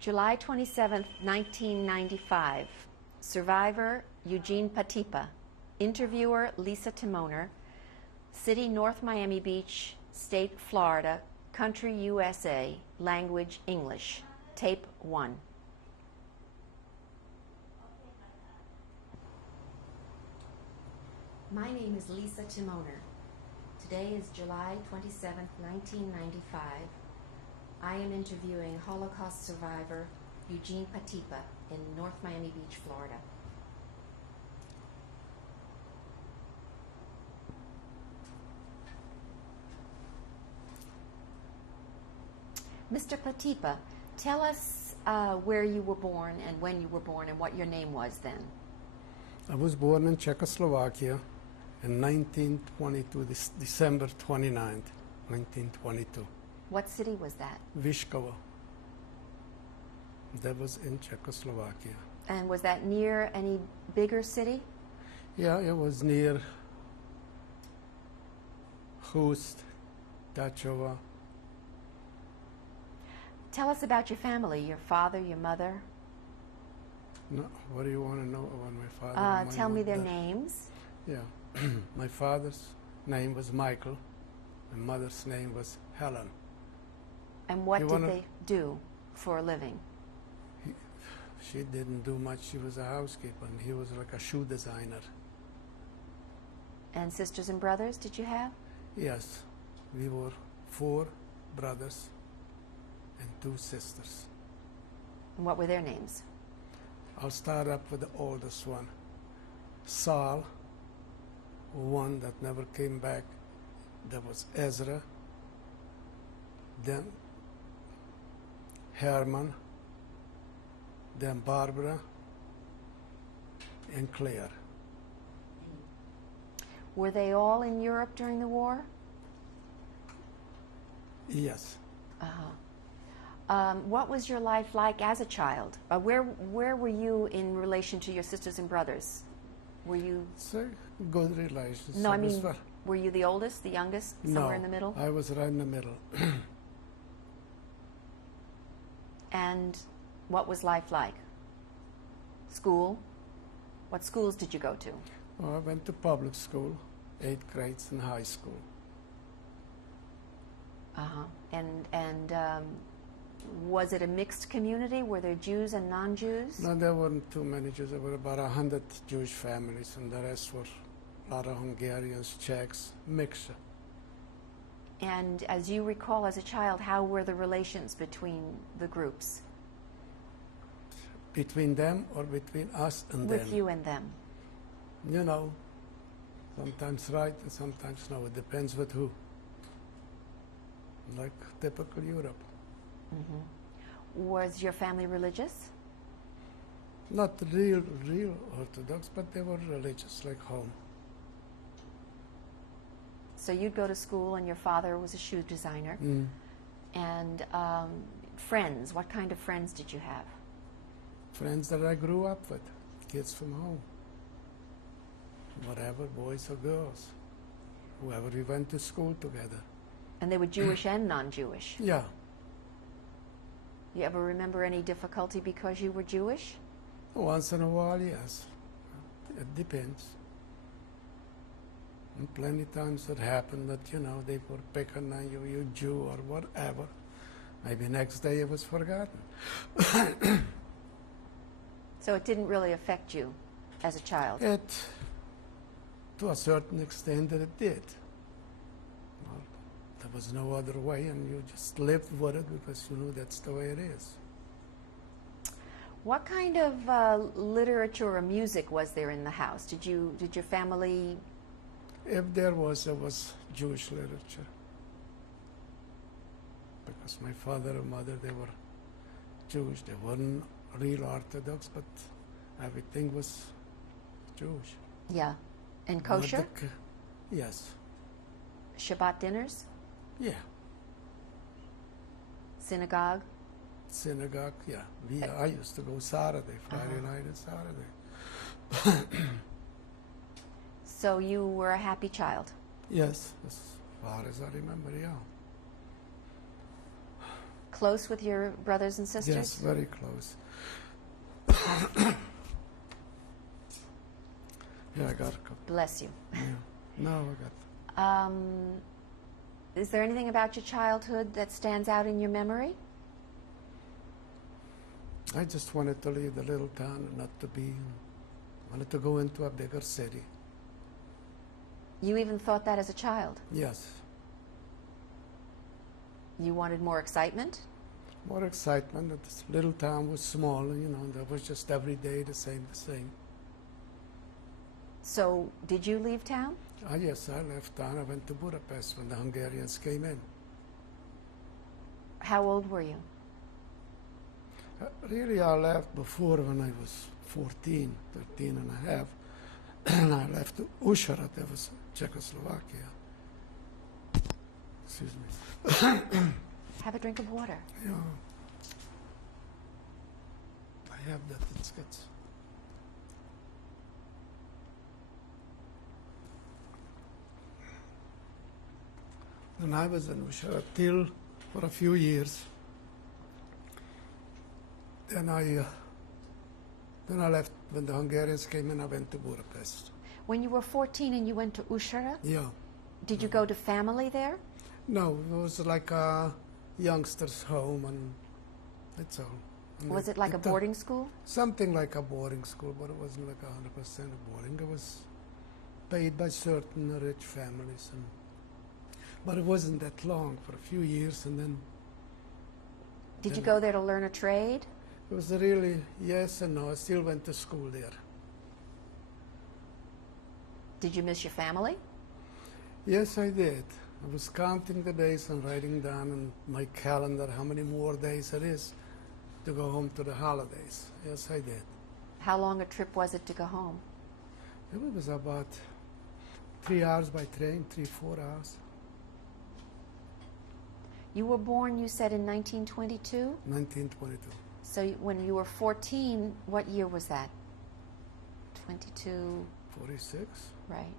July 27, 1995. Survivor, Eugene Patipa. Interviewer, Lisa Timoner. City, North Miami Beach. State, Florida. Country, USA. Language, English. Tape 1. My name is Lisa Timoner. Today is July 27, 1995. I am interviewing Holocaust survivor Eugene Patipa in North Miami Beach, Florida. Mr. Patipa, tell us where you were born and when you were born and what your name was then. I was born in Czechoslovakia in 1922, December 29th, 1922. What city was that? Vyškova. That was in Czechoslovakia. And was that near any bigger city? Yeah, it was near Hust, Dachova. Tell us about your family, your father, your mother. No, what do you want to know about my father? And my Tell me their mother? names. Yeah. My father's name was Michael. My mother's name was Helen. And what did they do for a living? She didn't do much. She was a housekeeper, and he was like a shoe designer. And sisters and brothers did you have? Yes. We were 4 brothers and 2 sisters. And what were their names? I'll start up with the oldest one. Saul, one that never came back. That was Ezra. Then Herman. Then Barbara. And Claire. Were they all in Europe during the war? Yes. What was your life like as a child? Where were you in relation to your sisters and brothers? Were you... So, good relations. No, I mean, were you the oldest, the youngest, somewhere in the middle? No, I was right in the middle. And what was life like? School? What schools did you go to? Well, I went to public school, 8 grades in high school. And was it a mixed community? Were there Jews and non-Jews? No, there weren't too many Jews. There were about 100 Jewish families, and the rest were a lot of Hungarians, Czechs, mixture. And as you recall as a child, how were the relations between the groups? Between them or between us and them? With you and them. You know, sometimes right and sometimes no. It depends with who. Like typical Europe. Mm-hmm. Was your family religious? Not real Orthodox, but they were religious, like home. So you'd go to school and your father was a shoe designer. Mm. And friends, what kind of friends did you have? Friends that I grew up with, kids from home. Whatever, boys or girls. Whoever we went to school together. And they were Jewish and non-Jewish? Yeah. You ever remember any difficulty because you were Jewish? Once in a while, yes. It depends. And plenty times it happened that, you know, they were picking on you, you Jew or whatever. Maybe next day it was forgotten. So it didn't really affect you as a child? To a certain extent that it did. Well, there was no other way, and you just lived with it because you knew that's the way it is. What kind of literature or music was there in the house? Did your family... If there was, it was Jewish literature. Because my father and mother, they were Jewish. They weren't real Orthodox, but everything was Jewish. Yeah. And kosher? Yes. Shabbat dinners? Yeah. Synagogue? Synagogue, yeah. I used to go Saturday, Friday night and Saturday. So you were a happy child? Yes, as far as I remember, yeah. close with your brothers and sisters? Yes, very close. Yeah, I got a couple. Bless you. Yeah. No, I got. Is there anything about your childhood that stands out in your memory? I just wanted to leave the little town and not to be. Wanted to go into a bigger city. You even thought that as a child? Yes. You wanted more excitement? More excitement. That this little town was small, you know, and that was just every day the same. So, did you leave town? Yes, I left town. I went to Budapest when the Hungarians came in. How old were you? Really, I left before when I was 13 and a half. And I left to Ushara, that was Czechoslovakia. Excuse me. Have a drink of water. Yeah. I have that. It's good. And I was in Ushara till for a few years. Then I left when the Hungarians came in. I went to Budapest. When you were 14 and you went to Ushara, Yeah. did you go to family there? No, it was like a youngsters' home, and that's all. And Was it like a boarding school? Something like a boarding school, but it wasn't like 100% a boarding. It was paid by certain rich families, but it wasn't that long, for a few years, and then. Did you go there to learn a trade? It was really yes and no. I still went to school there. Did you miss your family? Yes, I did. I was counting the days and writing down on my calendar how many more days it is to go home to the holidays. Yes, I did. How long a trip was it to go home? It was about 3 hours by train, 4 hours. You were born, you said, in 1922? 1922. So when you were 14, what year was that? 22? 46. Right.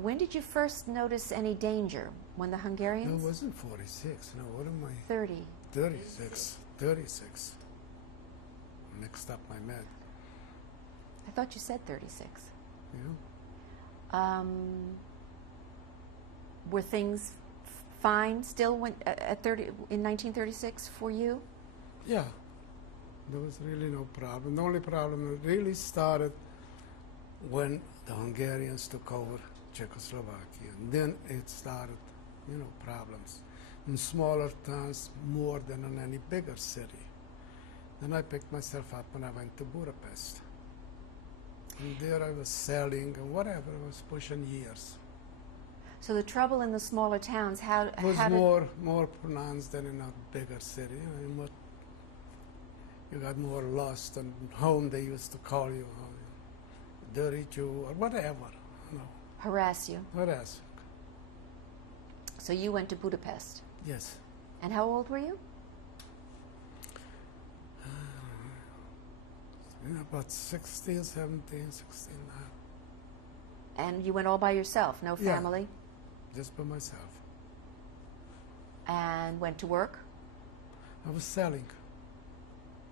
When did you first notice any danger? When the No, Hungarians? it wasn't 46. No, what am I? 30. 36. 36. Mixed up my math. I thought you said 36. Yeah. Were things fine still when, at 30, in 1936 for you? Yeah. There was really no problem. The only problem really started when the Hungarians took over Czechoslovakia. And then it started, problems. In smaller towns more than in any bigger city. Then I picked myself up and I went to Budapest. And there I was selling and whatever, I was pushing years. So the trouble in the smaller towns, It was more pronounced than in a bigger city. You got more lost, and home they used to call you dirty Jew or whatever. harass you? Harass. So you went to Budapest. Yes. And how old were you? About 16, 17, 16. And you went all by yourself, no Yeah. family? Just by myself. And went to work? I was selling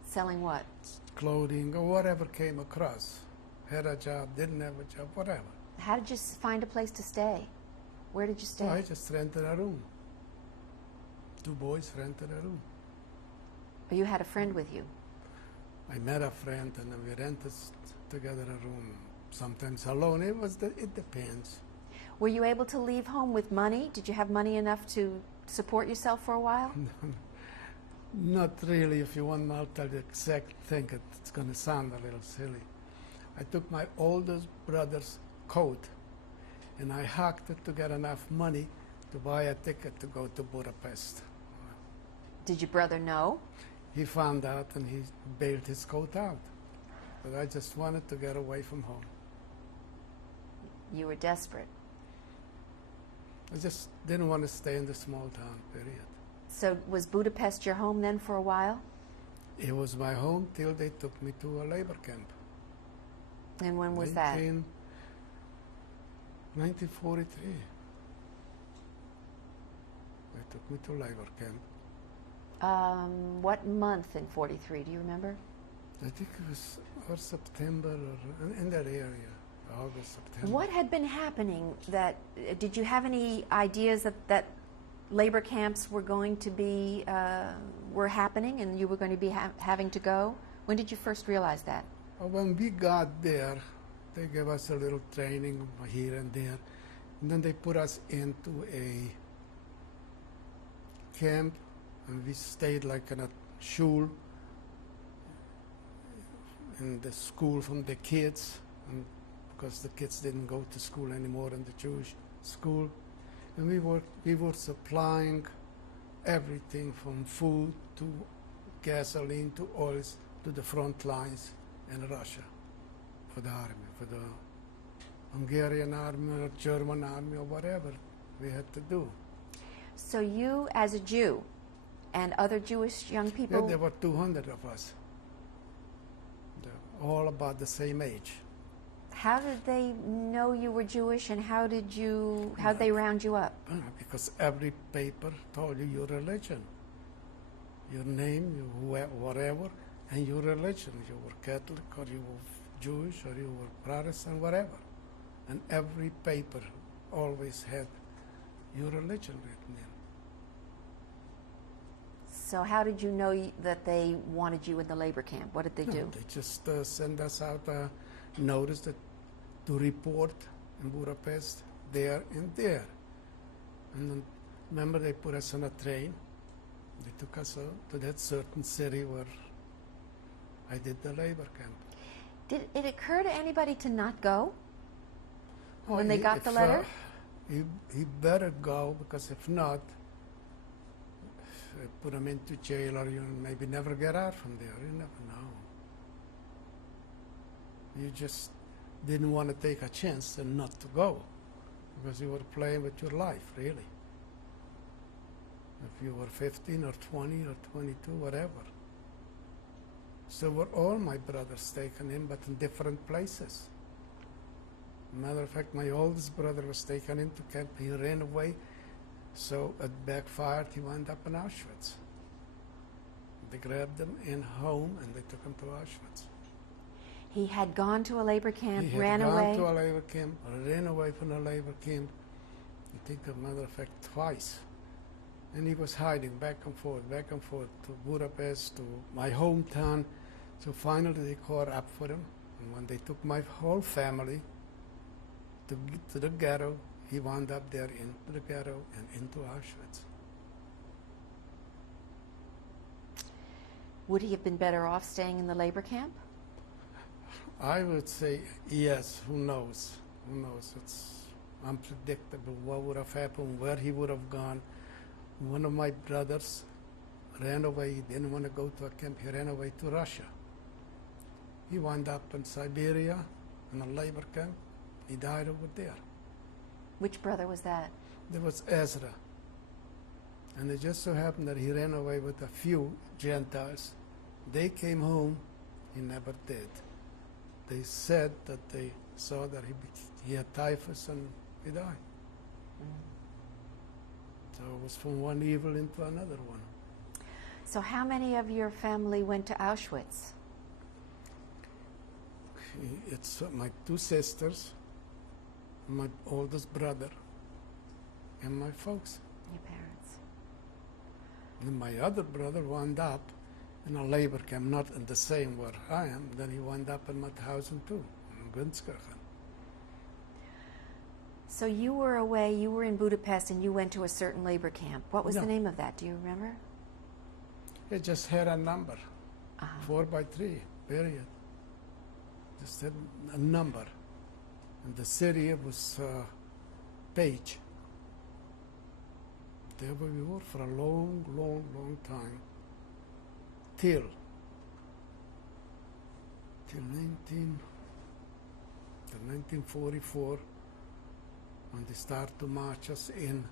Selling what? clothing or whatever came across. Had a job, didn't have a job, whatever. How did you find a place to stay? Where did you stay? So I just rented a room. 2 boys rented a room. Or you had a friend with you? I met a friend and then we rented together a room. Sometimes alone. It depends. Were you able to leave home with money? Did you have money enough to support yourself for a while? Not really. If you want me, I'll tell you the exact thing. It's going to sound a little silly. I took my oldest brother's coat and I hacked it to get enough money to buy a ticket to go to Budapest. Did your brother know? He found out and he bailed his coat out. But I just wanted to get away from home. You were desperate. I just didn't want to stay in the small town, period. So was Budapest your home then for a while? It was my home till they took me to a labor camp. And when was that? 1943. They took me to labor camp. What month in 43? Do you remember? I think it was or September or in that area, August, September. What had been happening that, did you have any ideas that labor camps were going to be, were happening and you were going to be having to go? When did you first realize that? When we got there, they gave us a little training here and there, and then they put us into a camp, and we stayed like in a shul, in the school from the kids, and because the kids didn't go to school anymore in the Jewish school, and we were supplying everything from food to gasoline to oils to the front lines in Russia for the army, for the Hungarian army or German army or whatever we had to do. So you, as a Jew, and other Jewish young people... Yeah, there were 200 of us. They're all about the same age. How did they know you were Jewish, and how did they round you up? Because every paper told you your religion, your name, your whatever, and your religion. You were Catholic, or you were Jewish, or you were Protestant, whatever. And every paper always had your religion written in. So how did you know that they wanted you in the labor camp? What did they do? They just send us out a notice to report in Budapest, there and there. And then, remember, they put us on a train. They took us to that certain city where I did the labor camp. Did it occur to anybody to not go when they got the letter? He better go, because if not, put him into jail, or you maybe never get out from there. You never know. You just didn't want to take a chance and not to go, because you were playing with your life, really. If you were 15 or 20 or 22, whatever. So were all my brothers taken in, but in different places. Matter of fact, my oldest brother was taken into camp. He ran away, so it backfired. He wound up in Auschwitz. They grabbed him in home, and they took him to Auschwitz. He had gone to a labor camp, ran away. He away? had gone to a labor camp, ran away from the labor camp, I think, as a matter of fact, twice. And he was hiding back and forth to Budapest, to my hometown. So finally they caught up for him. And when they took my whole family to the ghetto, he wound up there into the ghetto and into Auschwitz. Would he have been better off staying in the labor camp? I would say yes. Who knows? Who knows? It's unpredictable what would have happened, where he would have gone. One of my brothers ran away. He didn't want to go to a camp. He ran away to Russia. He wound up in Siberia in a labor camp. He died over there. Which brother was that? There was Ezra. And it just so happened that he ran away with a few Gentiles. They came home. He never did. They said that they saw that he had typhus and he died. So it was from one evil into another one. So how many of your family went to Auschwitz? It's my two sisters, my oldest brother, and my folks. Your parents. And my other brother wound up in a labor camp, not in the same where I am. Then he wound up in Mauthausen too, in Gunskirchen. So you were away, you were in Budapest, and you went to a certain labor camp. What was the name of that? Do you remember? It just had a number, 4x3, period. Just had a number. And the city was Page. There we were for a long, long, long time. Till 1944, when they start to march us in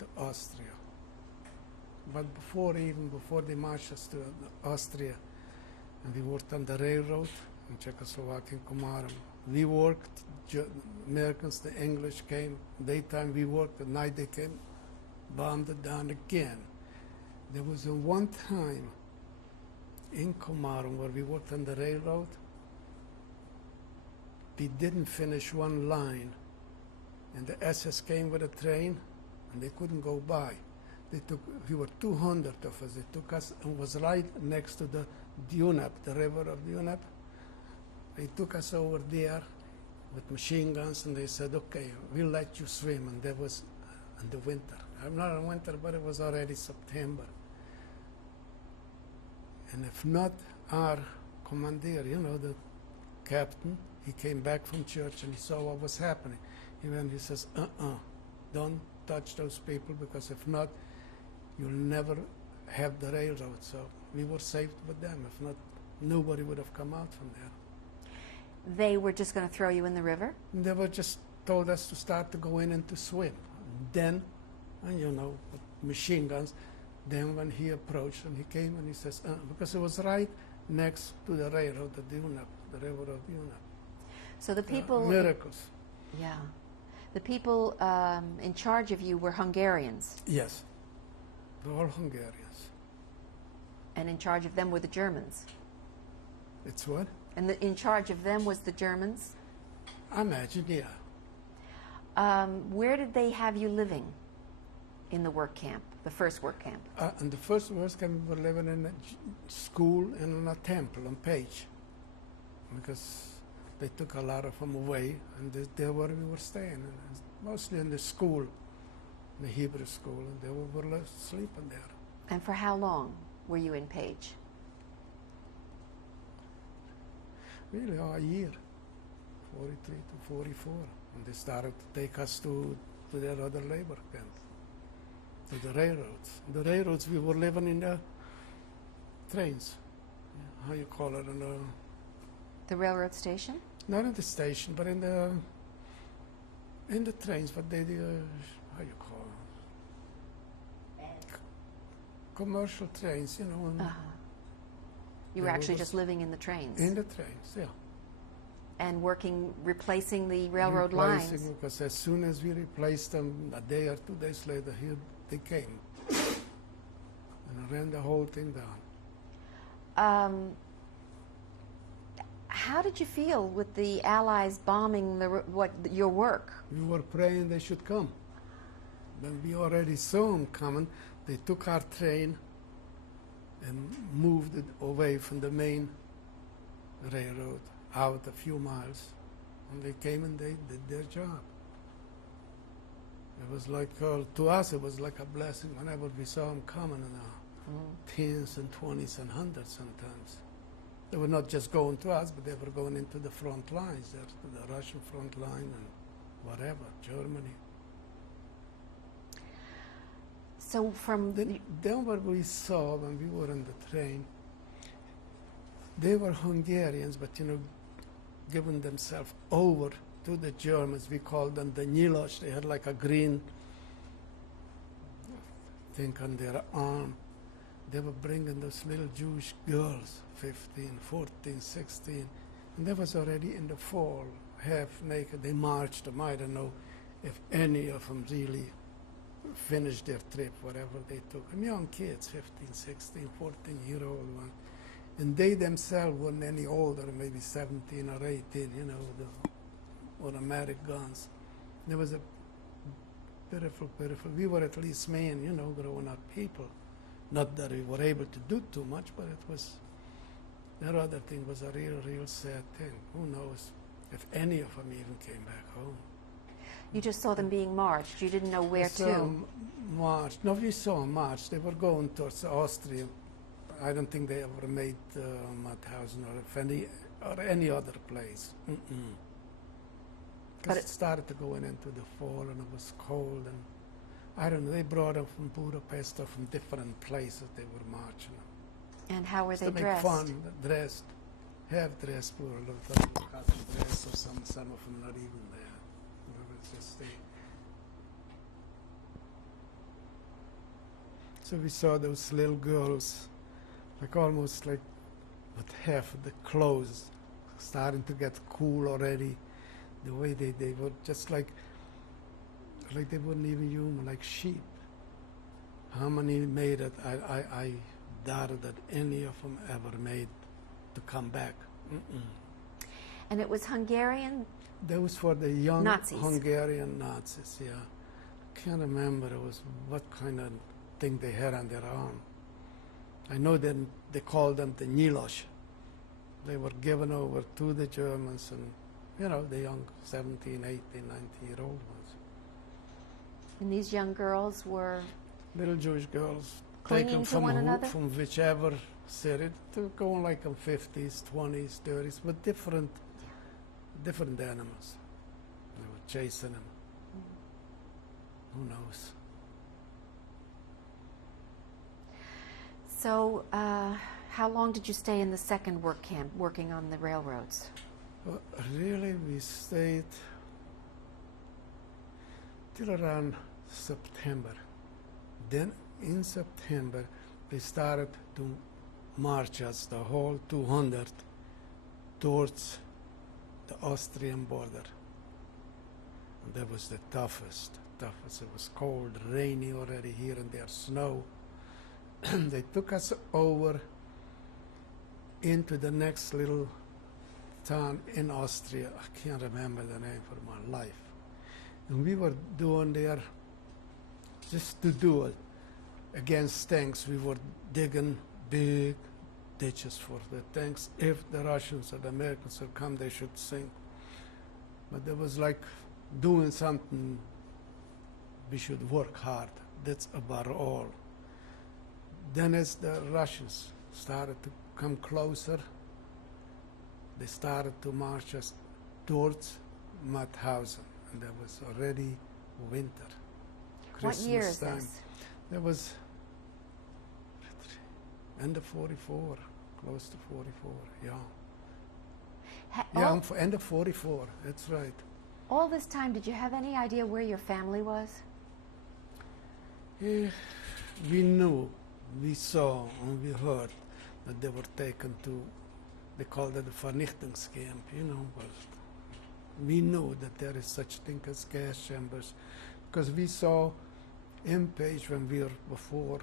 to Austria. But before they marched us to Austria, and we worked on the railroad in Czechoslovakia and Komarom. We worked, Americans, the English came, daytime we worked, at night they came, bombed it down again. There was a one time in Komarum where we worked on the railroad. We didn't finish one line, and the SS came with a train, and they couldn't go by. We were 200 of us. They took us, and was right next to the Dunab, the river of Dunab. They took us over there with machine guns, and they said, okay, we'll let you swim. And that was in the winter. I'm not in winter, but it was already September. And if not our commander, the captain, he came back from church and he saw what was happening. He went, he says, don't touch those people, because if not, you'll never have the railroad. So we were saved with them. If not, nobody would have come out from there. They were just going to throw you in the river? And they were just told us to start to go in and to swim. Then, with machine guns, then when he approached and he came and he says, because it was right next to the railroad, the Dunab, the river of Dunab. So the people... miracles. Yeah. The people in charge of you were Hungarians? Yes. They're all Hungarians. And in charge of them were the Germans? It's what? And in charge of them was the Germans? I imagine, yeah. Where did they have you living in the work camp, the first work camp? In the first work camp, we were living in a school and in a temple on Page, because they took a lot of them away, and there where we were staying, and mostly in the school, the Hebrew school, and they were sleeping there. And for how long were you in Page? Really, a year, 43 to 44. And they started to take us to their other labor camp, to the railroads. The railroads, we were living in the trains. How you call it? The railroad station? Not in the station, but in the trains. But they, how you call it? Commercial trains, And You were actually just living in the trains? In the trains, yeah. And working, replacing the railroad lines? Because as soon as we replaced them, a day or 2 days later, here they came and ran the whole thing down. How did you feel with the Allies bombing your work? We were praying they should come. When we already saw them coming, they took our train and moved it away from the main railroad, out a few miles. And they came and they did their job. It was like, to us, it was like a blessing whenever we saw them coming in tens and 20s and hundreds sometimes. They were not just going to us, but they were going into the front lines, there, to the Russian front line and whatever, Germany. So from... Then what we saw when we were on the train, they were Hungarians, but giving themselves over to the Germans. We called them the Nyilas. They had like a green thing on their arm. They were bringing those little Jewish girls, 15, 14, 16, and they was already in the fall, half naked. They marched them. I don't know if any of them really finished their trip, whatever they took. And young kids, 15, 16, 14-year-old one. And they themselves weren't any older, maybe 17 or 18, with the automatic guns. There was a pitiful. We were at least men, growing up people. Not that we were able to do too much, but it was, that other thing was a real sad thing. Who knows if any of them even came back home. You just saw them being marched. You didn't know where to. March. No, we saw them march. They were going towards Austria. I don't think they ever made Mauthausen or any other place. Because it started to go into the fall and it was cold, and I don't know. They brought them from Budapest or from different places. They were marching. And how were they to dressed? Make fun, dressed, half dressed, poor little dress, or some of them not even there. Just so we saw those little girls, almost with half of the clothes, starting to get cool already. The way they were just like they weren't even human, like sheep. How many made it? I doubted that any of them ever made to come back. Mm-mm. And it was Hungarian. That was for the young Nazis. Hungarian Nazis, yeah. I can't remember it was what kind of thing they had on their arm. I know that they called them the Nyilas. They were given over to the Germans and, you know, the young 17, 18, 19-year-old ones. And these young girls were Little Jewish girls clinging taken to from one another? from whichever city. They were going like in 50s, 20s, 30s, but different animals. They were chasing them. Who knows? So, how long did you stay in the second work camp, working on the railroads? Well, really, we stayed till around September. Then in September, they started to march us, the whole 200, towards the Austrian border. And that was the toughest. It was cold, rainy already here and there, snow. They took us over into the next little town in Austria. I can't remember the name for my life. And we were doing there just to do it against tanks. We were digging big ditches for the tanks. If the Russians or the Americans would come, they should sink. But there was like doing something. We should work hard. That's about all. Then as the Russians started to come closer, they started to march us towards Mauthausen. And there was already winter. What year is time. this? That was end of 44, close to 44, yeah. End of 44, that's right. All this time, did you have any idea where your family was? Yeah, we knew, we saw, and we heard that they were taken to, they called it the Vernichtungscamp, you know, but we knew that there is such thing as gas chambers, because we saw in Page when we were before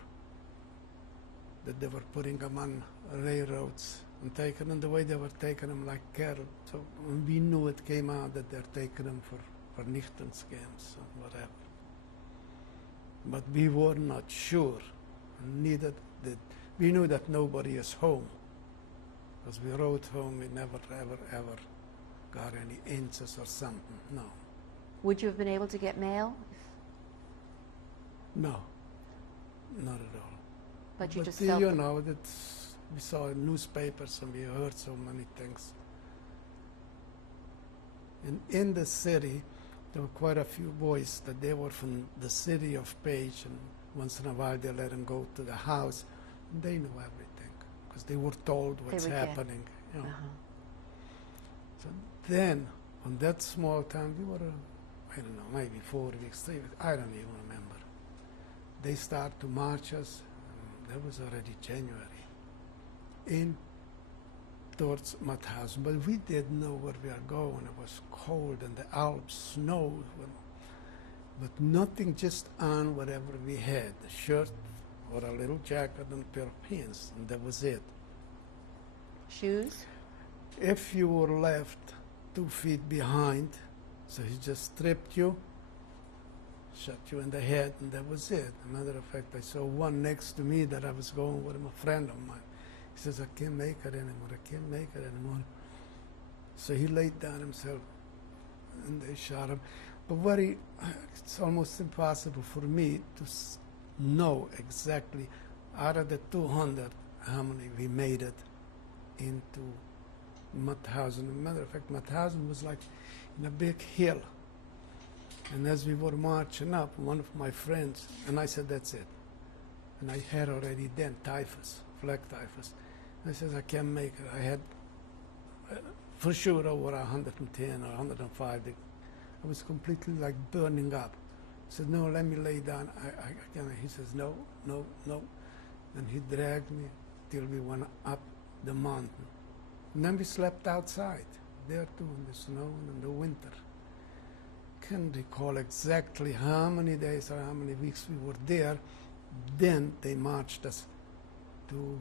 that they were putting them on railroads and taking them the way they were taking them like cattle. So we knew it came out that they're taking them for Vernichtungscamps and whatever. But we were not sure. Neither did we knew that nobody is home. Because we wrote home, we never, ever got any answers or something. No. Would you have been able to get mail? No, not at all. But you but just felt you know that we saw in newspapers and we heard so many things. And in the city, there were quite a few boys that they were from the city of Page, and once in a while they let them go to the house, and they knew everything because they were told what's happening. You know. So then, on that small town, we were, I don't know, maybe 4 weeks, 3 weeks, I don't even remember. They start to march us, that was already January, in towards Mauthausen, but we didn't know where we are going. It was cold and the Alps snowed, but nothing, just on whatever we had, a shirt or a little jacket and a pair of pants, and that was it. shoes? If you were left 2 feet behind, so he just stripped you, shot you in the head, and that was it. As a matter of fact, I saw one next to me that I was going with a friend of mine. He says, I can't make it anymore, I can't make it anymore. So he laid down himself, and they shot him. But it's almost impossible for me to know exactly, out of the 200, how many we made it into Mauthausen. As a matter of fact, Mauthausen was like in a big hill. And as we were marching up, one of my friends, and I said, that's it. And I had already then typhus, flag typhus. I said, I can't make it. I had, for sure, over 110 or 105. I was completely like burning up. I said, no, let me lay down. I can't. He says, no. And he dragged me till we went up the mountain. And then we slept outside, there too, in the snow and in the winter. Can't recall exactly how many days or how many weeks we were there, Then they marched us to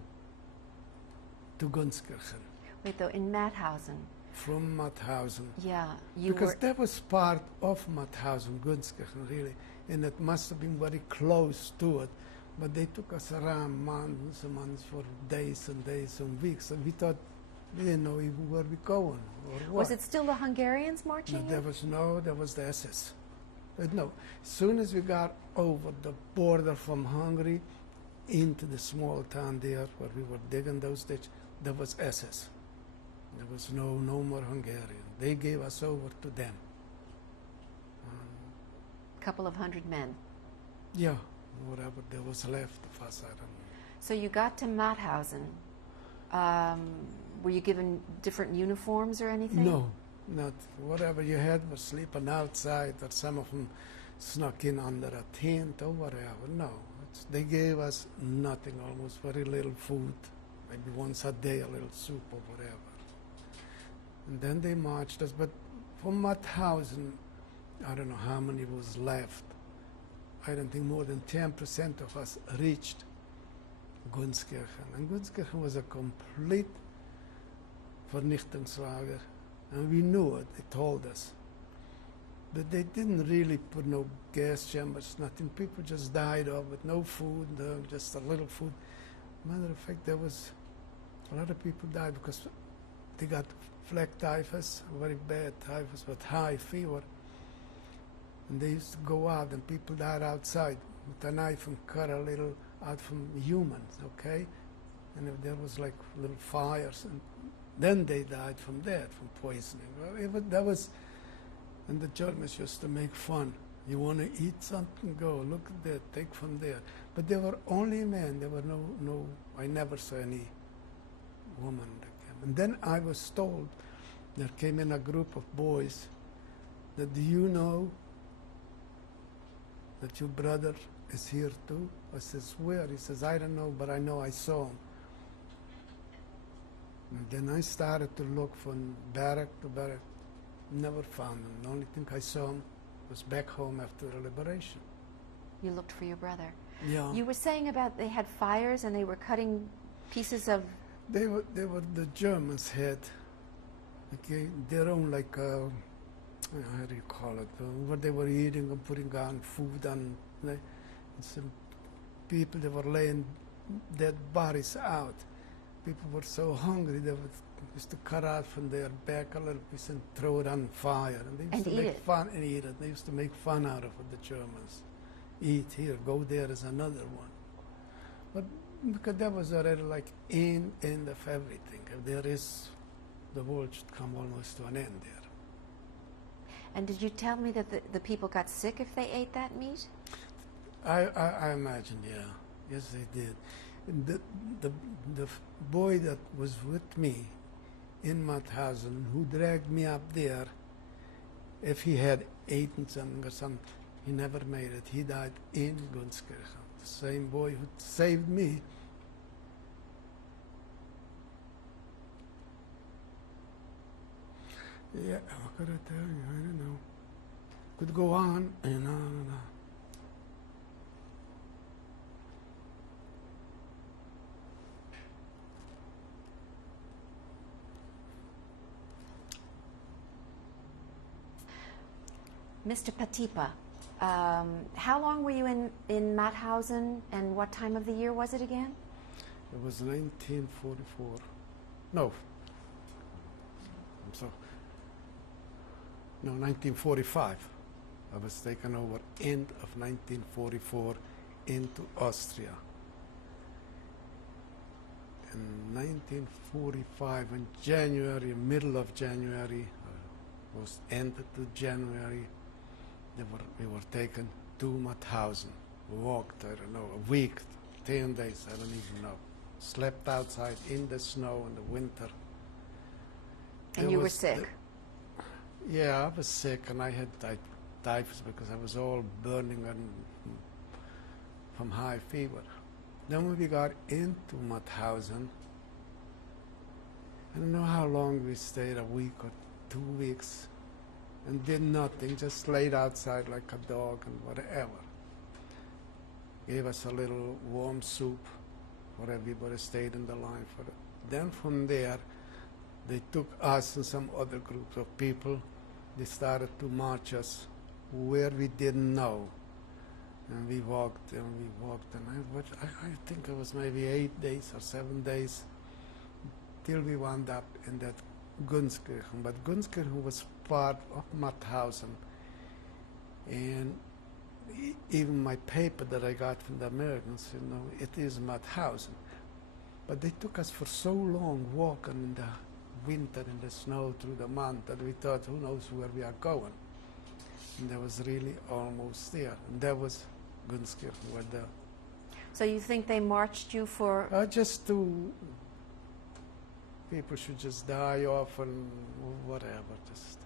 Gunskirchen Wait, though, in Mauthausen. from Mauthausen. Yeah, you Because were. that was part of Mauthausen, Gunskirchen, really. And it must have been very close to it. But they took us around months and months for days and days and weeks. And we thought, we didn't know even where we're going or what. Was it still the Hungarians marching? No, there was the SS. No, as soon as we got over the border from Hungary into the small town there where we were digging those ditches, there was SS. There was no more Hungarian. They gave us over to them. Couple of hundred men. Yeah, whatever there was left of us, I don't know. So you got to Mauthausen. Were you given different uniforms or anything? No, not. Whatever you had was sleeping outside, or some of them snuck in under a tent or whatever. No, they gave us nothing, almost very little food, maybe once a day, a little soup or whatever. And then they marched us, but from Mauthausen, I don't know how many was left. I don't think more than 10% of us reached Gunskirchen. And Gunskirchen was a complete Vernichtungslager. And we knew it, they told us. But they didn't really put no gas chambers, nothing. People just died off with no food, just a little food. Matter of fact, there was a lot of people died because they got fleck typhus, very bad typhus with high fever. And they used to go out and people died outside with a knife and cut a little out from humans, okay? And if there was like little fires, and then they died from that, from poisoning. Well, that was, and the Germans used to make fun. You want to eat something? Go, look at that, take from there. But they were only men, there were no, I never saw any woman that came. And then I was told, there came in a group of boys, that do you know that your brother is here too? I says, where? He says, I don't know, but I know I saw him. And then I started to look from barrack to barrack. Never found him. The only thing I saw him was back home after the liberation. You looked for your brother. Yeah. You were saying about they had fires and they were cutting pieces of... They were the Germans had, okay, their own like, how do you call it, what they were eating and putting on food and some people, they were laying dead bodies out. People were so hungry they used to cut out from their back a little piece and throw it on fire. And they used to make fun and eat it. They used to make fun out of it, the Germans. Eat here, go there is another one. But because that was already like end of everything. If there is, the world should come almost to an end there. And did you tell me that the people got sick if they ate that meat? I imagine, yeah. Yes, they did. The boy that was with me in Mauthausen, who dragged me up there, if he had eaten something or something, he never made it. He died in Gunskirchen. The same boy who saved me. Yeah, what could I tell you? I don't know. Could go on and on and on. Mr. Patipa, how long were you in Mauthausen and what time of the year was it again? It was 1944. No. I'm sorry. No, 1945. I was taken over end of 1944 into Austria. In 1945, in January, middle of January, was ended to January, we were taken to Mauthausen. We walked, I don't know, a week, 10 days, I don't even know. Slept outside in the snow in the winter. And you were sick? Yeah, I was sick and I had typhus because I was all burning from high fever. Then when we got into Mauthausen, I don't know how long we stayed, a week or 2 weeks, and did nothing, just laid outside like a dog and whatever. gave us a little warm soup for everybody stayed in the line for it. Then from there, they took us and some other groups of people. They started to march us where we didn't know. And we walked and we walked. And I think it was maybe 8 days or 7 days till we wound up in that Gunskirchen. But Gunskirchen was part of Mauthausen. And even my paper that I got from the Americans, you know, it is Mauthausen. But they took us for so long walking in the winter in the snow through the month that we thought, who knows where we are going. And that was really almost there. And that was Gunskirchen. Where the So you think they marched you for... just to... People should just die off and whatever. Just.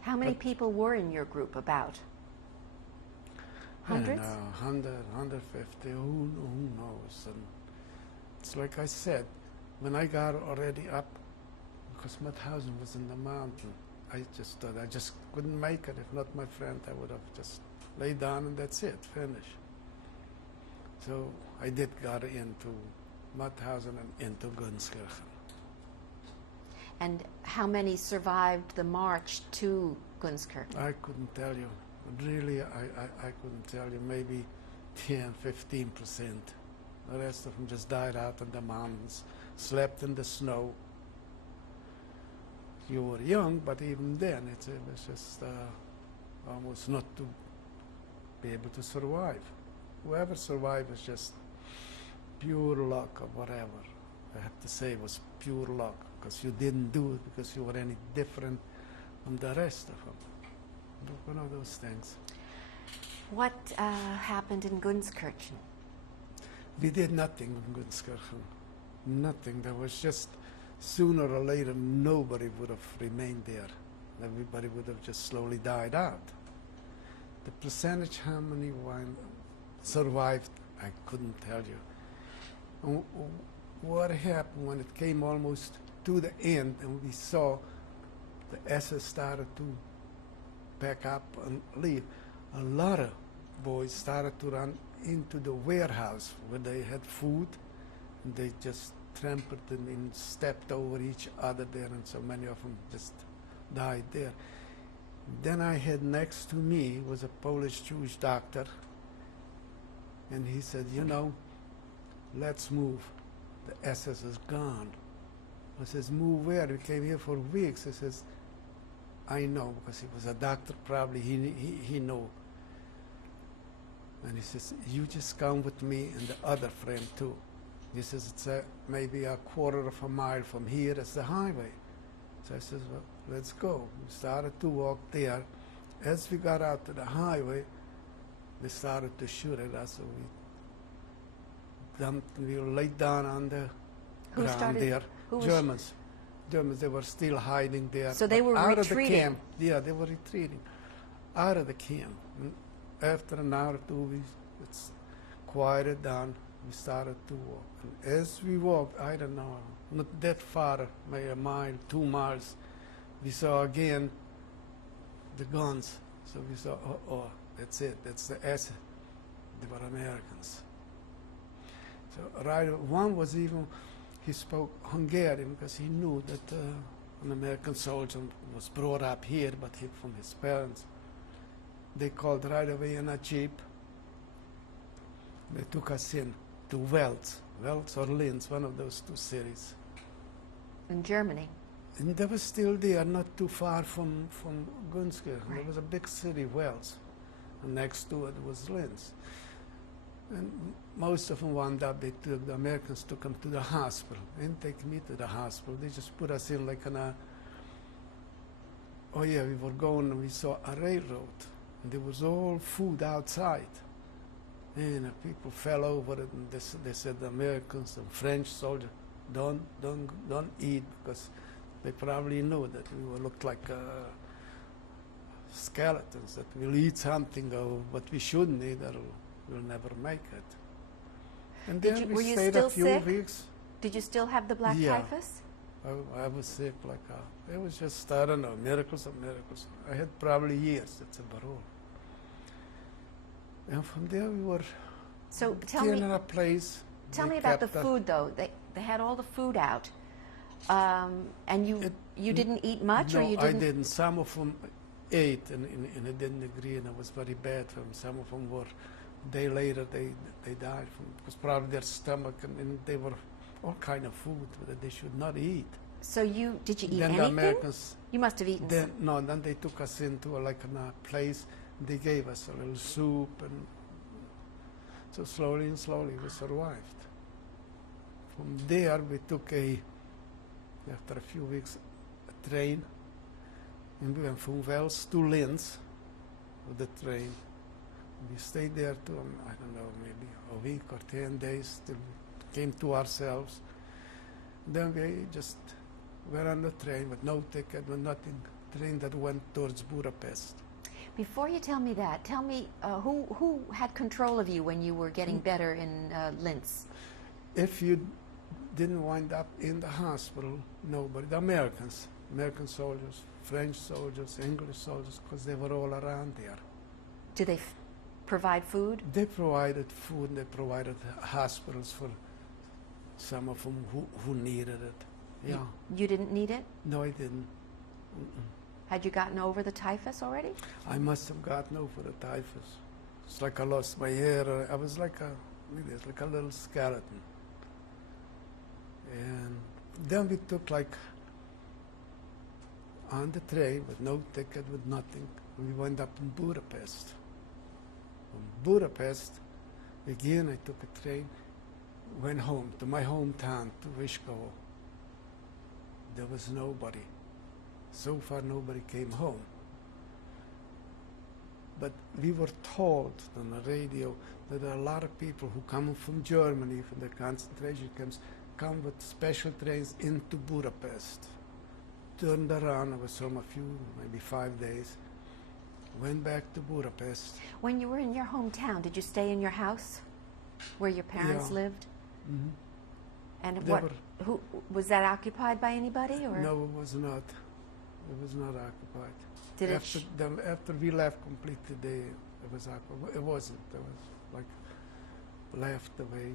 How many people were in your group, about? Hundreds? I don't know, 100, 150, who knows. And it's like I said, when I got already up, because Mauthausen was in the mountain, I just thought I just couldn't make it. If not my friend, I would have just laid down and that's it, finish. So I did get into Mauthausen and into Gunskirchen. And how many survived the march to Gunskirchen? I couldn't tell you. Really, I couldn't tell you. Maybe 10, 15%. The rest of them just died out in the mountains, slept in the snow. You were young, but even then, it was just almost not to be able to survive. Whoever survived was just pure luck or whatever. I have to say it was pure luck, because you didn't do it because you were any different from the rest of them. One of those things. What happened in Gunskirchen? We did nothing in Gunskirchen. Nothing. There was just, sooner or later, nobody would have remained there. Everybody would have just slowly died out. The percentage, how many survived, I couldn't tell you. What happened when it came almost to the end and we saw the SS started to back up and leave, a lot of boys started to run into the warehouse where they had food, and they just trampled and stepped over each other there, and so many of them just died there. Then I had next to me was a Polish Jewish doctor, and he said, you know, let's move. The SS is gone. I says, move where? We came here for weeks. He says, I know, because he was a doctor, probably he knew. And he says, you just come with me and the other friend too. He says, it's maybe a quarter of a mile from here, it's the highway. So I says, well, let's go. We started to walk there. As we got out to the highway, they started to shoot at us. So we laid down on the ground there. Germans. They were still hiding there. So they were out retreating? Of the camp. Yeah, they were retreating out of the camp. And after an hour or two, it's quieted down. We started to walk. And as we walked, I don't know, not that far, maybe a mile, 2 miles, we saw again the guns. So we saw, oh, that's it. That's the SS. They were Americans. So right, one was even, he spoke Hungarian because he knew that an American soldier was brought up here, but he from his parents. They called right away in a jeep. They took us in to Wels or Linz, one of those two cities. In Germany? And they were still there, not too far from Gunskirchen. Right. There was a big city, Wels, and next to it was Linz. And most of them wound up, the Americans took them to the hospital. They didn't take me to the hospital. They just put us in like oh yeah, we were going and we saw a railroad. And there was all food outside. And people fell over it, and they said the Americans and French soldiers, don't eat, because they probably knew that we looked like skeletons, that we'll eat something, but we shouldn't eat, or we'll never make it. And then Were we you stayed still a few sick? weeks. Did you still have the black Yeah. typhus? I was sick like it was just, I don't know, miracles of miracles. I had probably years, that's about all. And from there we were So tell in me, a place. tell they me about the kept food, though. They had all the food out, and you didn't eat much, No, or you I didn't? didn't. Some of them ate, and I didn't agree, and it was very bad for them. Some of them were, a day later, they died from, because probably their stomach, and they were all kind of food that they should not eat. So did you eat Then the anything? Americans, You must have eaten then, some. no, then they took us into a place, they gave us a little soup, and so slowly and slowly we survived. From there we took after a few weeks, a train, and we went from Wels to Linz with the train. We stayed there to, I don't know, maybe a week or 10 days till we came to ourselves. Then we just were on the train with no ticket, with nothing, train that went towards Budapest. Before you tell me that, tell me who had control of you when you were getting better in Linz? If you didn't wind up in the hospital, nobody, the American soldiers, French soldiers, English soldiers, because they were all around there. Did they provide food? They provided food, and they provided hospitals for some of them who needed it. Yeah. You didn't need it? No, I didn't. Had you gotten over the typhus already? I must have gotten over the typhus. It's like I lost my hair. I was like a little skeleton. And then we took on the train with no ticket, with nothing. We went up in Budapest. From Budapest, again I took a train, went home to my hometown, to Vyškovo. There was nobody. So far nobody came home. But we were told on the radio that there are a lot of people who come from Germany, from the concentration camps, come with special trains into Budapest. Turned around, I was home a few, maybe 5 days, went back to Budapest. When you were in your hometown, did you stay in your house where your parents Yeah. lived? Mm-hmm. And They who was that occupied by anybody, or No, it was not. It was not occupied. did it? After we left completely, it was occupied. It wasn't. It was like left away.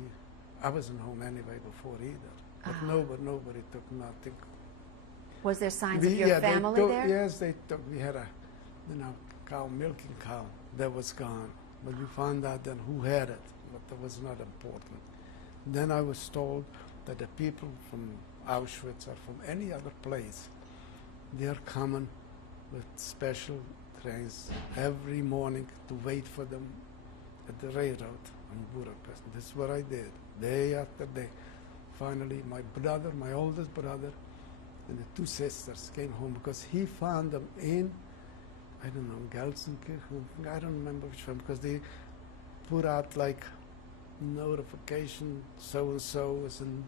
I wasn't home anyway before either. But nobody took nothing. Was there signs of your family they took, there? Yes, they took. We had a, cow, milking cow. That was gone. But we found out then who had it. But that was not important. Then I was told that the people from Auschwitz or from any other place, they are coming with special trains every morning to wait for them at the railroad in Budapest. This is what I did, day after day. Finally, my brother, my oldest brother, and the two sisters came home because he found them in, I don't know, Gelsenkirchen, I don't remember which one, because they put out like notification, so-and-so is in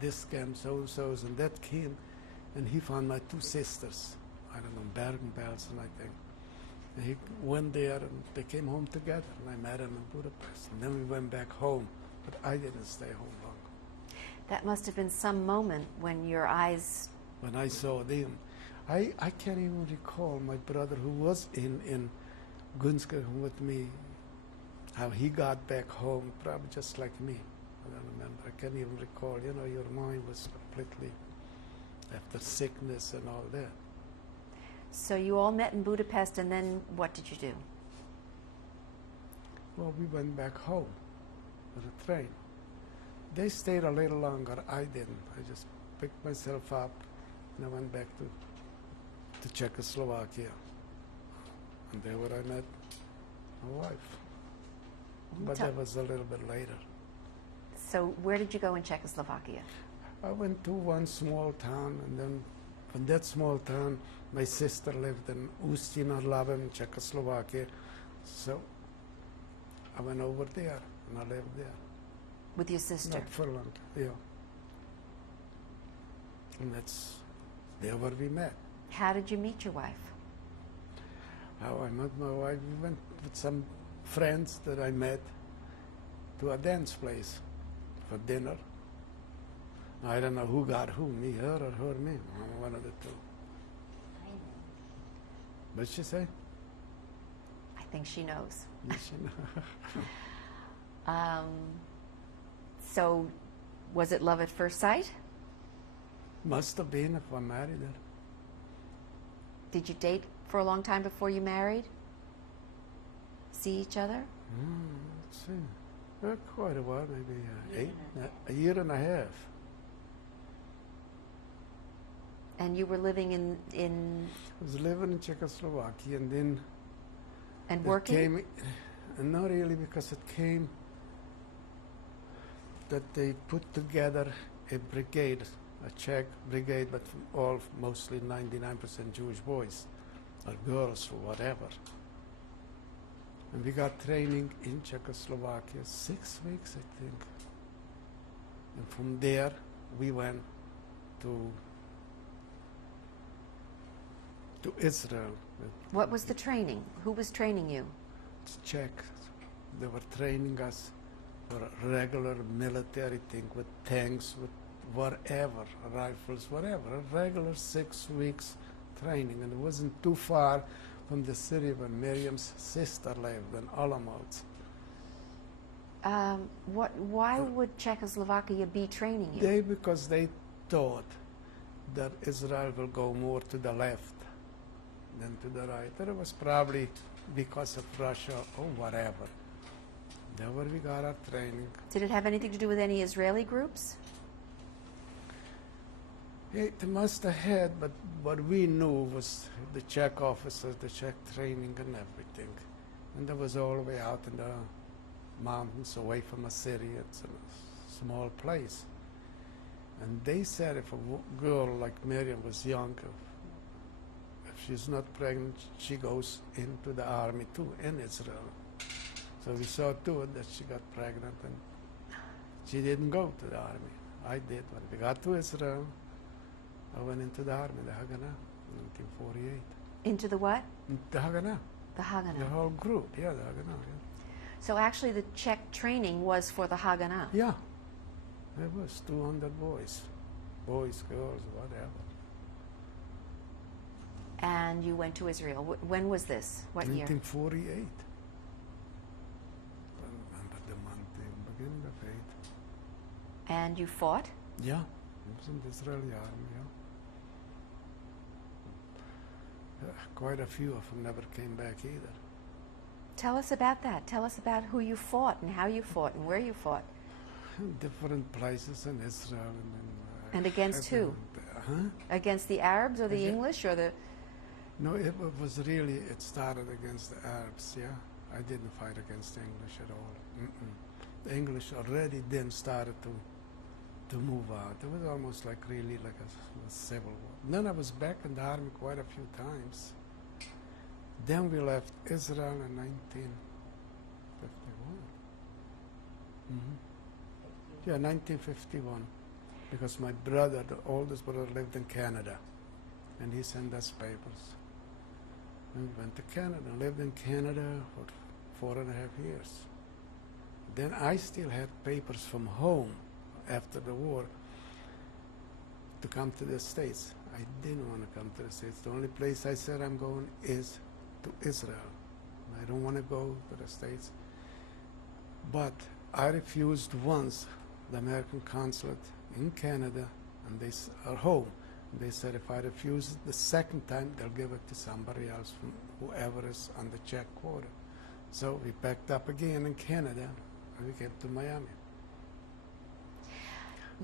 this camp, so-and-so is in that camp, and he found my two sisters, I don't know, Bergen-Belsen, I think. And he went there, and they came home together, and I met him in Budapest. And then we went back home, but I didn't stay home long. That must have been some moment when your eyes. When I saw them, I can't even recall my brother who was in Gunskirchen with me, how he got back home, probably just like me. I don't remember. I can't even recall. Your mind was completely after sickness and all that. So you all met in Budapest, and then what did you do? Well, we went back home with a train. They stayed a little longer. I didn't. I just picked myself up and I went back to Czechoslovakia. And there where I met my wife. But that was a little bit later. So where did you go in Czechoslovakia? I went to one small town, and then from that small town, my sister lived in Ústí nad Labem, Czechoslovakia. So I went over there, and I lived there. With your sister? Not for long, yeah. And that's there where we met. How did you meet your wife? How I met my wife, we went with some friends that I met to a dance place for dinner. I don't know who got who, me, her, or her, me. One of the two. What'd she say? I think she knows. Yes, she knows. So, was it love at first sight? Must have been if I married her. Did you date for a long time before you married? See each other? Let's see. Quite a while, maybe a year and a half. And you were living in I was living in Czechoslovakia, and then and it working? came, not really, because it came that they put together a brigade, a Czech brigade, but all mostly 99% Jewish boys or girls or whatever. And we got training in Czechoslovakia 6 weeks, I think. And from there, we went to Israel. What was the training? Who was training you? It's Czech. They were training us for a regular military thing with tanks, with whatever, rifles, whatever. A regular 6 weeks training. And it wasn't too far from the city where Miriam's sister lived in Olomouc. Why would Czechoslovakia be training you? Because they thought that Israel will go more to the left than to the right. And it was probably because of Russia or whatever. There where we got our training. Did it have anything to do with any Israeli groups? It must have had, but what we knew was the Czech officers, the Czech training and everything. And that was all the way out in the mountains away from a city. It's a small place. And they said if a girl like Miriam was young, if she's not pregnant, she goes into the army too in Israel. So we saw to it that she got pregnant, and she didn't go to the army. I did. When we got to Israel, I went into the army, the Haganah, in 1948. Into the what? The Haganah. The Haganah. The whole group, yeah, the Haganah. So actually the Czech training was for the Haganah. Yeah. There was 200 boys, girls, whatever. And you went to Israel. When was this? What year? 1948. I remember the month, the beginning of 8. And you fought? Yeah, it was in the Israeli army, yeah. Quite a few of them never came back either. Tell us about that. Tell us about who you fought and how you fought and where you fought. Different places in Israel. And against who? Huh? Against the Arabs or the English or the... No, it was really, it started against the Arabs, yeah. I didn't fight against the English at all. The English already then started to move out. It was almost like really like a civil war. Then I was back in the army quite a few times. Then we left Israel in 1951. Yeah, 1951. Because my brother, the oldest brother, lived in Canada. And he sent us papers. And we went to Canada, lived in Canada for 4.5 years. Then I still had papers from home after the war to come to the States. I didn't want to come to the States. The only place I said I'm going is to Israel. I don't want to go to the States. But I refused once the American consulate in Canada, and they are home. They said if I refuse it the second time, they'll give it to somebody else, from whoever is on the Czech quarter. So we packed up again in Canada, and we came to Miami.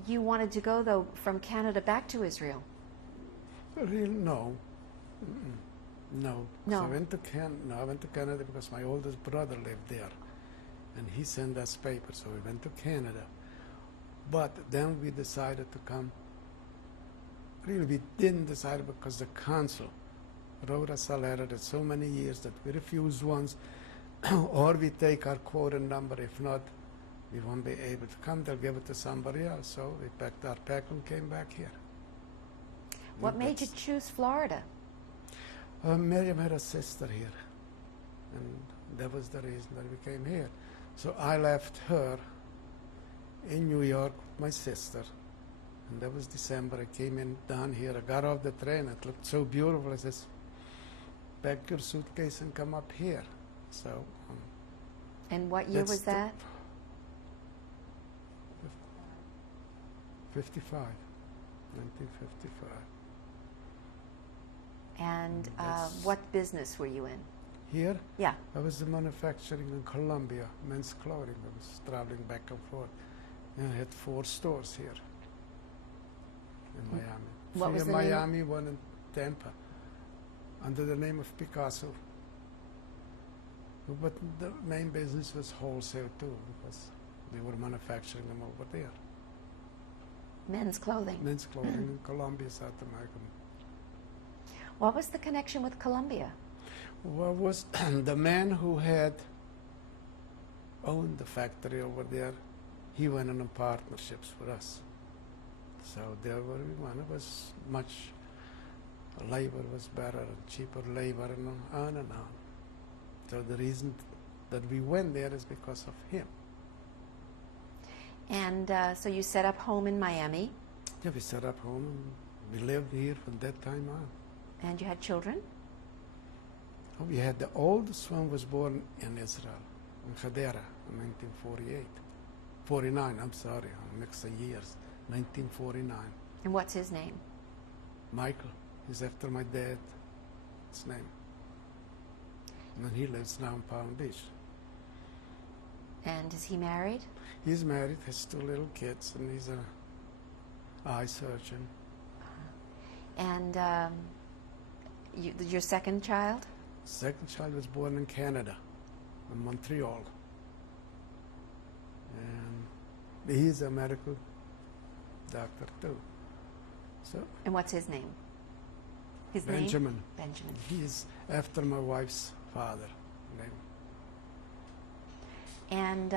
You wanted to go, though, from Canada back to Israel? Really, no. No. No. I went to Canada because my oldest brother lived there, and he sent us papers, so we went to Canada. But then we decided to come. Really, we didn't decide because the consul wrote us a letter that so many years that we refused once, or we take our quota number. If not, we won't be able to come. They'll give it to somebody else. So we packed our pack and came back here. What made you choose Florida? Miriam had a sister here, and that was the reason that we came here. So I left her in New York with my sister, and that was December. I came in down here. I got off the train. It looked so beautiful. I says, pack your suitcase and come up here. So. And what year was that? 55, 1955. And That's- what business were you in? Here, Yeah. I was manufacturing in Colombia, men's clothing. I was traveling back and forth. And I had 4 stores here in Miami. What 3 was in the name of- Miami, 1 in Tampa, under the name of Picasso. But the main business was wholesale too, because we were manufacturing them over there. Men's clothing. Men's clothing in Colombia, South America. What was the connection with Colombia? Well, was the man who had owned the factory over there, he went in partnerships with us. So there were one. It was much, labor was better, and cheaper labor, and on and on. So the reason that we went there is because of him. And so you set up home in Miami, Yeah, we set up home, and we lived here from that time on. and you had children? We had the oldest one was born in Israel, in Hadera, in 1948. 49, I'm sorry, I mixed the years. 1949. And what's his name? Michael, he's after my dad's name. And he lives now in Palm Beach. And is he married? He's married, has 2 little kids, and he's an eye surgeon. And your second child? Second child was born in Canada, in Montreal. And he's a medical doctor too. So And what's his name? His Benjamin. name? Benjamin. He's after my wife's father. Name. And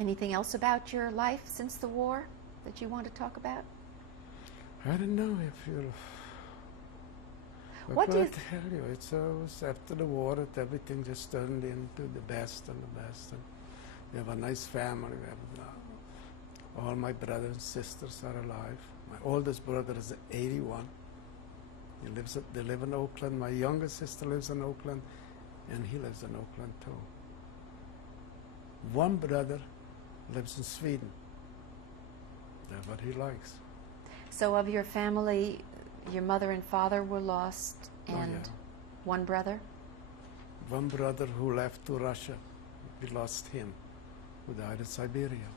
anything else about your life since the war that you want to talk about? I don't know if you'll. What do you tell you? It's always after the war that everything just turned into the best and the best. And we have a nice family. We have, all my brothers and sisters are alive. My oldest brother is 81. They live in Oakland. My youngest sister lives in Oakland, and he lives in Oakland too. One brother lives in Sweden. That's what he likes. So of your family, your mother and father were lost, Oh, and yeah. one brother? One brother who left to Russia, we lost him, who died in Siberia.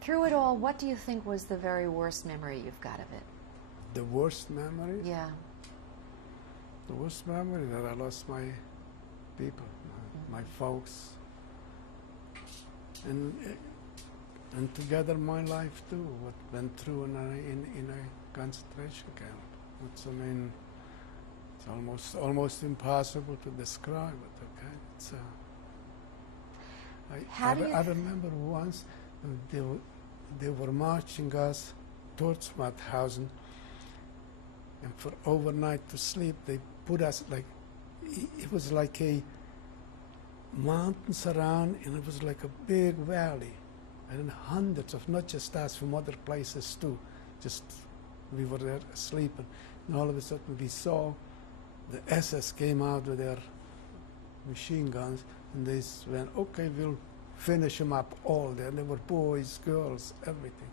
Through it all, what do you think was the very worst memory you've got of it? The worst memory? Yeah. The worst memory that I lost my people, my folks, and together my life too. What went through in a concentration camp. It's, I mean, it's almost impossible to describe it. Okay, it's. I remember once they were marching us towards Mauthausen, and for overnight to sleep, they put us like, it was like a mountains around, and it was like a big valley, and hundreds of, not just us, from other places too. Just, we were there sleeping, and all of a sudden we saw the SS came out with their machine guns, and they went, okay, we'll finish them up all there. And there were boys, girls, everything.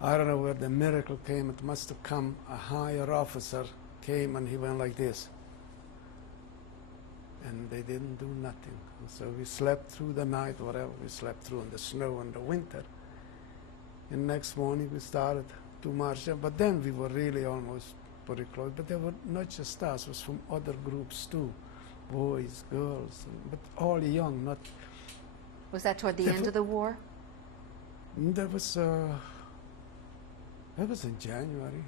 I don't know where the miracle came. It must have come, a higher officer came, and he went like this. And they didn't do nothing. And so we slept through the night, whatever we slept through in the snow and the winter. And next morning we started to march. But then we were really almost pretty close. But they were not just us, it was from other groups too. Boys, girls, but all young, not... Was that toward the end of the war? That was in January.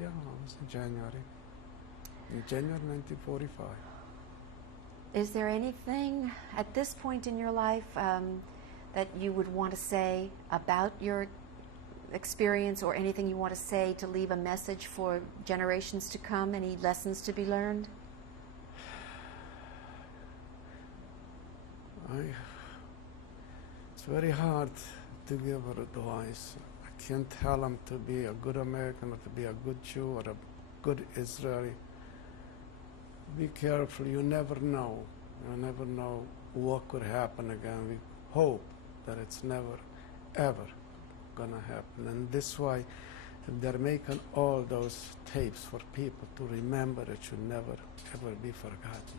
Yeah, it was in January. In January 1945. Is there anything at this point in your life that you would want to say about your experience, or anything you want to say to leave a message for generations to come? Any lessons to be learned? It's very hard to give advice. I can't tell them to be a good American or to be a good Jew or a good Israeli. Be careful. You never know. You never know what could happen again. hope that it's never, ever gonna happen. And this why if they're making all those tapes for people to remember, it should never, ever be forgotten.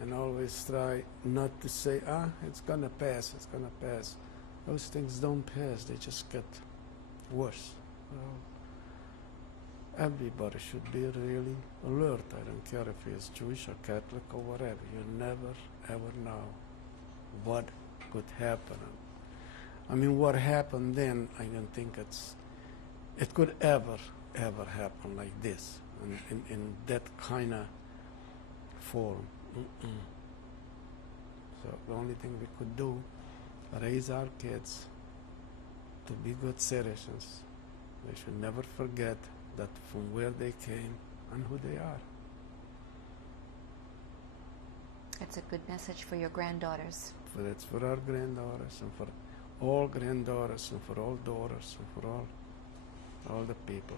And always try not to say, it's gonna pass, it's gonna pass. Those things don't pass, they just get worse. Everybody should be really alert. I don't care if he's Jewish or Catholic or whatever. You never, ever know what could happen. I mean, what happened then, I don't think it could ever, ever happen like this, in that kind of form. So the only thing we could do, raise our kids to be good citizens. They should never forget that from where they came and who they are. That's a good message for your granddaughters. It's for our granddaughters and for all granddaughters and for all daughters and for all the people.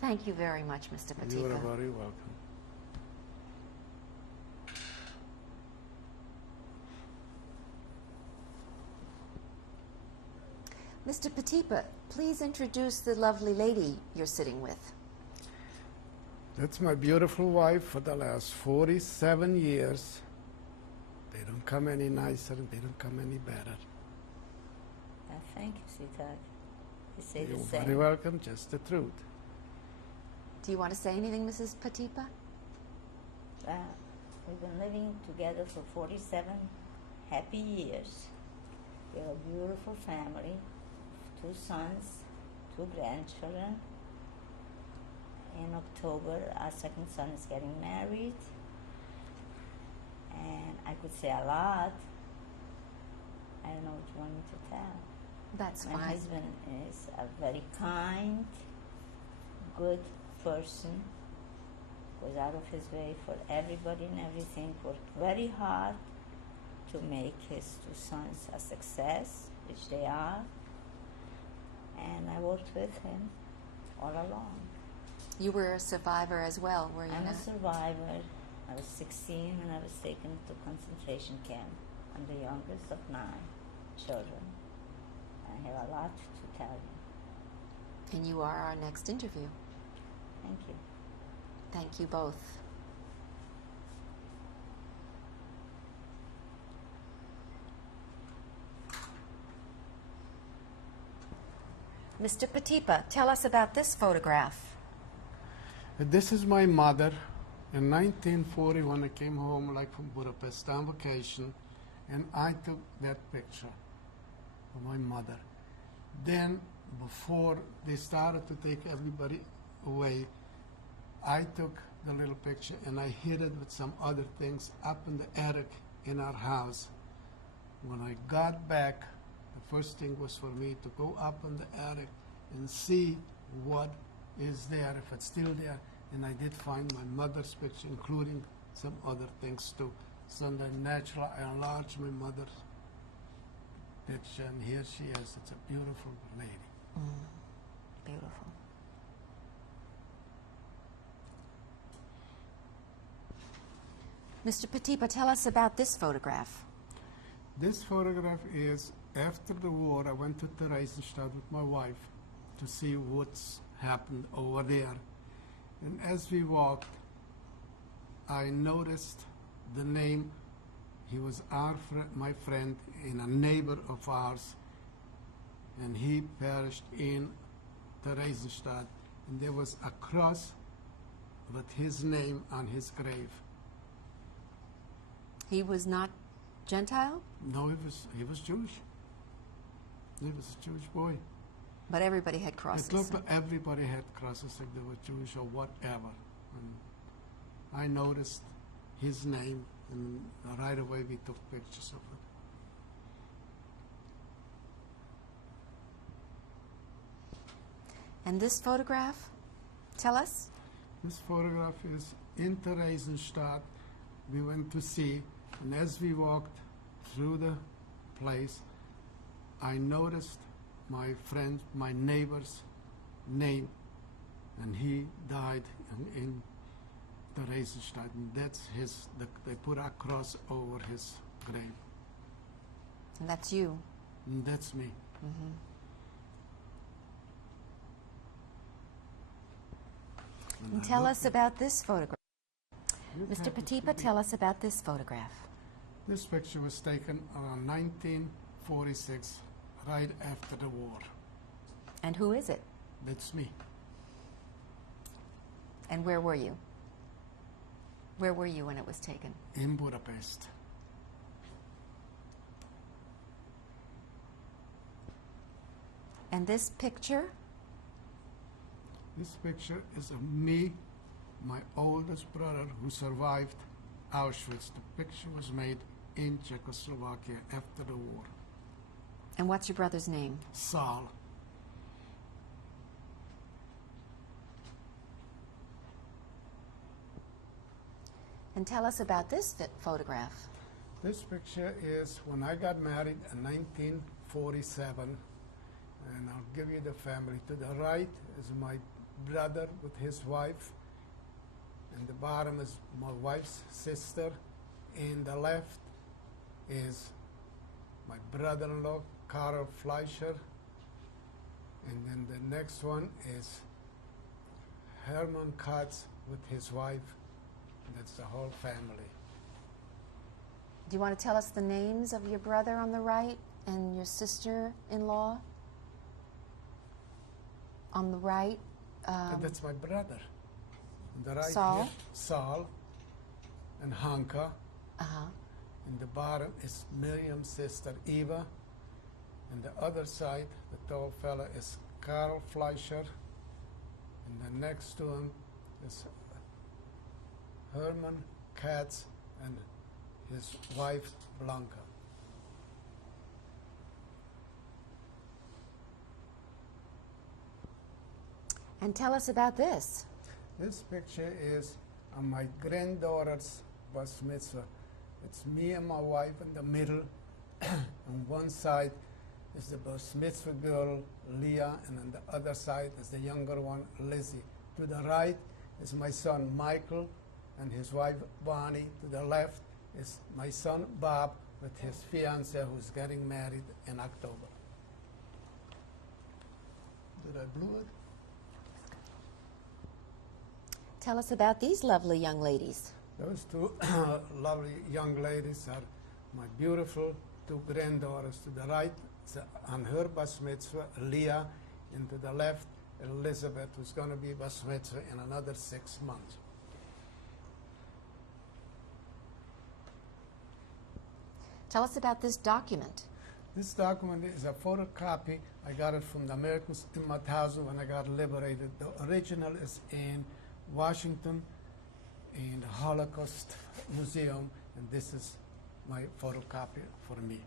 Thank you very much, Mr. Patipa. You are very welcome. Mr. Patipa, please introduce the lovely lady you're sitting with. That's my beautiful wife for the last 47 years. They don't come any nicer and they don't come any better. Thank you, sweetheart. You say You're the same. very welcome, just the truth. Do you want to say anything, Mrs. Patipa? We've been living together for 47 happy years. We're a beautiful family, 2 sons, 2 grandchildren. In October, our second son is getting married. And I could say a lot. I don't know what you want me to tell. That's My fine. husband is a very kind, good person. Goes out of his way for everybody and everything. Worked very hard to make his 2 sons a success, which they are. And I worked with him all along. You were a survivor as well, were you I'm not? a survivor. I was 16 when I was taken to concentration camp. I'm the youngest of 9 children. I have a lot to tell you. And you are our next interview. Thank you. Thank you both. Mr. Patipa, tell us about this photograph. This is my mother. In 1940, when I came home, like from Budapest on vacation, and I took that picture of my mother. Then, before they started to take everybody away, I took the little picture and I hid it with some other things up in the attic in our house. When I got back, the first thing was for me to go up in the attic and see what is there, if it's still there. And I did find my mother's picture, including some other things too. So then naturally, I enlarged my mother's picture, and here she is. It's a beautiful lady. Beautiful. Mr. Patipa, tell us about this photograph. This photograph is after the war. I went to Theresienstadt with my wife to see what's happened over there. And as we walked, I noticed the name. He was my friend and a neighbor of ours, and he perished in Theresienstadt. And there was a cross with his name on his grave. He was not Gentile, No, he was Jewish. He was a Jewish boy. but everybody had crosses. It looked like everybody had crosses, like they were Jewish or whatever. And I noticed his name, and right away we took pictures of it. And this photograph, tell us. This photograph is in Theresienstadt. We went to see, and as we walked through the place, I noticed my friend, my neighbor's name, and he died in Theresienstadt, and that's they put a cross over his grave. And that's you. And that's me. And tell us about this photograph. You Mr. have to Patipa, speak. tell us about this photograph. This picture was taken around 1946, right after the war. And who is it? That's me. And where were you? Where were you when it was taken? In Budapest. And this picture? This picture is of me, my oldest brother who survived Auschwitz. The picture was made in Czechoslovakia after the war. And what's your brother's name? Saul. And tell us about this photograph. This picture is when I got married in 1947, and I'll give you the family. To the right is my brother with his wife, and the bottom is my wife's sister. In the left is my brother-in-law, Karl Fleischer, and then the next one is Hermann Katz with his wife. That's the whole family. Do you want to tell us the names of your brother on the right and your sister-in-law? On the right? And that's my brother. On the right Saul? here, Saul and Hanka. Uh-huh. And the bottom is Miriam's sister, Eva. And the other side, the tall fella, is Karl Fleischer. And the next to him is Hermann Katz and his wife, Blanca. And tell us about this. This picture is on my granddaughter's bas mitzvah. It's me and my wife in the middle. On one side is the bas mitzvah girl, Leah, and on the other side is the younger one, Lizzie. To the right is my son, Michael, and his wife, Bonnie. To the left is my son, Bob, with his fiancée who's getting married in October. Did I blew it? Tell us about these lovely young ladies. Those two lovely young ladies are my beautiful two granddaughters. To the right, on her bas mitzvah, Leah, and to the left, Elizabeth, who's going to be bas mitzvah in another 6 months. Tell us about this document. This document is a photocopy. I got it from the Americans in Mauthausen when I got liberated. The original is in Washington in the Holocaust Museum, and this is my photocopy for me.